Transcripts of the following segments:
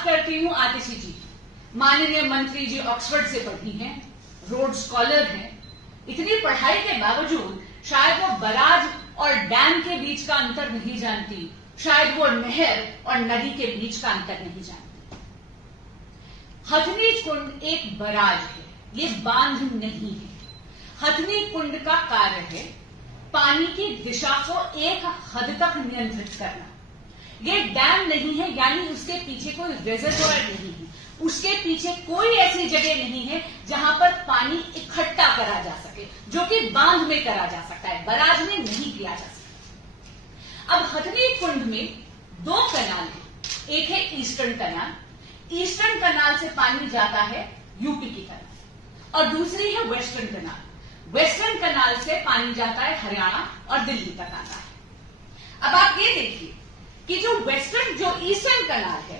बात करती हूं आतिशी जी, माननीय मंत्री जी ऑक्सफोर्ड से पढ़ी हैं, रोड स्कॉलर हैं, इतनी पढ़ाई के बावजूद शायद वो बराज और डैम के बीच का अंतर नहीं जानती, शायद वो नहर और नदी के बीच का अंतर नहीं जानती। हथनी कुंड एक बराज है, ये बांध नहीं है। हथनी कुंड का कार्य है पानी की दिशा को एक हद तक नियंत्रित करना। ये डैम नहीं है, यानी उसके पीछे कोई रिजर्वॉयर नहीं है, उसके पीछे कोई ऐसी जगह नहीं है जहां पर पानी इकट्ठा करा जा सके, जो कि बांध में करा जा सकता है, बराज में नहीं किया जा सकता। अब हथनी कुंड में दो कनाल है, एक है ईस्टर्न कनाल, ईस्टर्न कनाल से पानी जाता है यूपी की तरफ, और दूसरी है वेस्टर्न कनाल, वेस्टर्न कनाल से पानी जाता है हरियाणा और दिल्ली तक आता है। अब आप ये देखिए कि जो ईस्टर्न कनाल है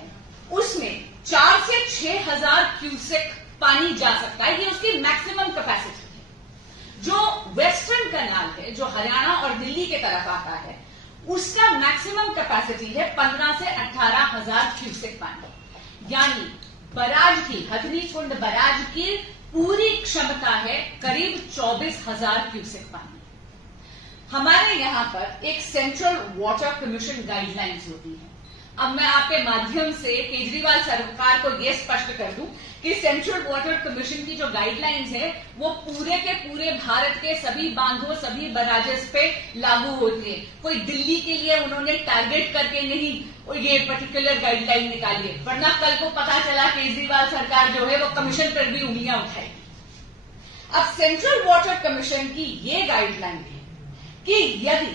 उसमें 4 से 6,000 क्यूसेक पानी जा सकता है, ये उसकी मैक्सिमम कैपेसिटी है। जो वेस्टर्न कनाल है, जो हरियाणा और दिल्ली के तरफ आता है, उसका मैक्सिमम कैपेसिटी है 15 से 18,000 क्यूसेक पानी। यानी बराज की, हथनी कुंड बराज की पूरी क्षमता है करीब 24,000 क्यूसेक पानी। हमारे यहां पर एक सेंट्रल वाटर कमीशन गाइडलाइंस होती है। अब मैं आपके माध्यम से केजरीवाल सरकार को यह स्पष्ट कर दूं कि सेंट्रल वाटर कमीशन की जो गाइडलाइंस है वो पूरे के पूरे भारत के सभी बांधों, सभी बराजेस पे लागू होती है। कोई दिल्ली के लिए उन्होंने टारगेट करके नहीं ये पर्टिकुलर गाइडलाइन निकाली है, वरना कल को पता चला केजरीवाल सरकार जो है वो कमीशन पर भी उंगलियां उठाएगी। अब सेंट्रल वाटर कमीशन की ये गाइडलाइन है कि यदि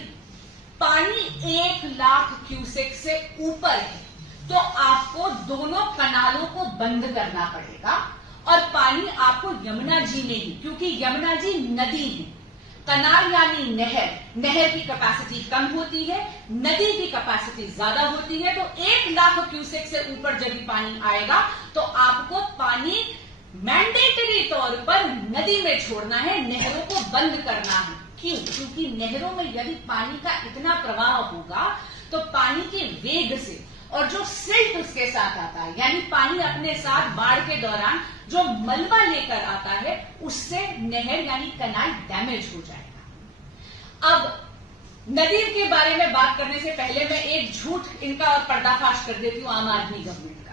पानी 1 लाख क्यूसेक से ऊपर है तो आपको दोनों कनालों को बंद करना पड़ेगा, और पानी आपको यमुना जी में ही, क्योंकि यमुना जी नदी है, कनाल यानी नहर, नहर की कैपेसिटी कम होती है, नदी की कैपेसिटी ज्यादा होती है। तो 1 लाख क्यूसेक से ऊपर जब पानी आएगा तो आपको पानी मैंडेटरी तौर पर नदी में छोड़ना है, नहरों को बंद करना है। क्यों? क्योंकि नहरों में यदि पानी का इतना प्रवाह होगा तो पानी के वेग से और जो सिल्ट उसके साथ आता है, यानी पानी अपने साथ बाढ़ के दौरान जो मलबा लेकर आता है, उससे नहर यानी कनाल डैमेज हो जाएगा। अब नदी के बारे में बात करने से पहले मैं एक झूठ इनका और पर्दाफाश कर देती हूं आम आदमी गवर्नमेंट का।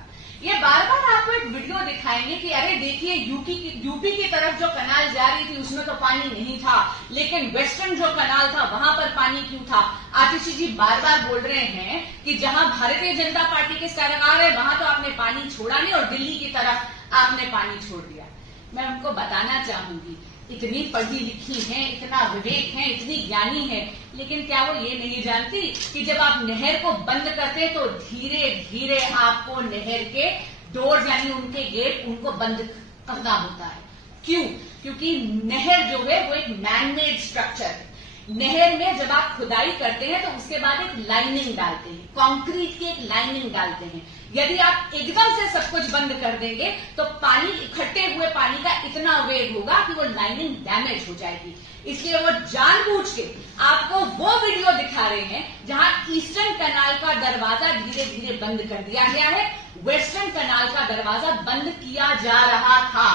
ये बार बार आपको एक वीडियो दिखाएंगे कि अरे देखिए यूपी की तरफ जो कनाल जा रही थी उसमें तो पानी नहीं था, लेकिन वेस्टर्न जो कनाल था वहां पर पानी क्यों था। आतिशी जी बार बार बोल रहे हैं कि जहां भारतीय जनता पार्टी के सरकार है वहां तो आपने पानी छोड़ा नहीं और दिल्ली की तरफ आपने पानी छोड़ दिया। मैं उनको बताना चाहूंगी, इतनी पढ़ी लिखी हैं, इतना विवेक है, इतनी ज्ञानी है, लेकिन क्या वो ये नहीं जानती कि जब आप नहर को बंद करते तो धीरे धीरे आपको नहर के डोर यानी उनके गेट उनको बंद करना होता है। क्यों? क्योंकि नहर जो है वो एक मैनमेड स्ट्रक्चर है। नहर में जब आप खुदाई करते हैं तो उसके बाद एक लाइनिंग डालते हैं, कंक्रीट की एक लाइनिंग डालते हैं। यदि आप एकदम से सब कुछ बंद कर देंगे तो पानी, इकट्ठे हुए पानी का इतना वेग होगा कि वो लाइनिंग डैमेज हो जाएगी। इसलिए वो जानबूझ के आपको वो वीडियो दिखा रहे हैं जहां ईस्टर्न कनाल का दरवाजा धीरे धीरे बंद कर दिया गया है, वेस्टर्न कनाल का दरवाजा बंद किया जा रहा था।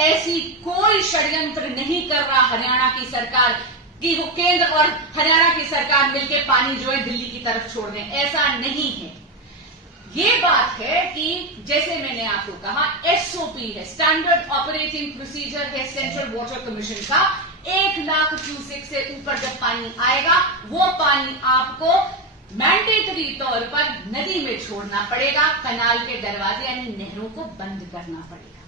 ऐसी कोई षड्यंत्र नहीं कर रहा हरियाणा की सरकार कि वो केंद्र और हरियाणा की सरकार मिलकर पानी जो है दिल्ली की तरफ छोड़ दें, ऐसा नहीं है। ये बात है कि जैसे मैंने आपको कहा एसओपी है, स्टैंडर्ड ऑपरेटिंग प्रोसीजर है सेंट्रल वाटर कमीशन का। 1 लाख क्यूसेक से ऊपर जब पानी आएगा वो पानी आपको मैंडेटरी तौर पर नदी में छोड़ना पड़ेगा, कनाल के दरवाजे यानी नहरों को बंद करना पड़ेगा।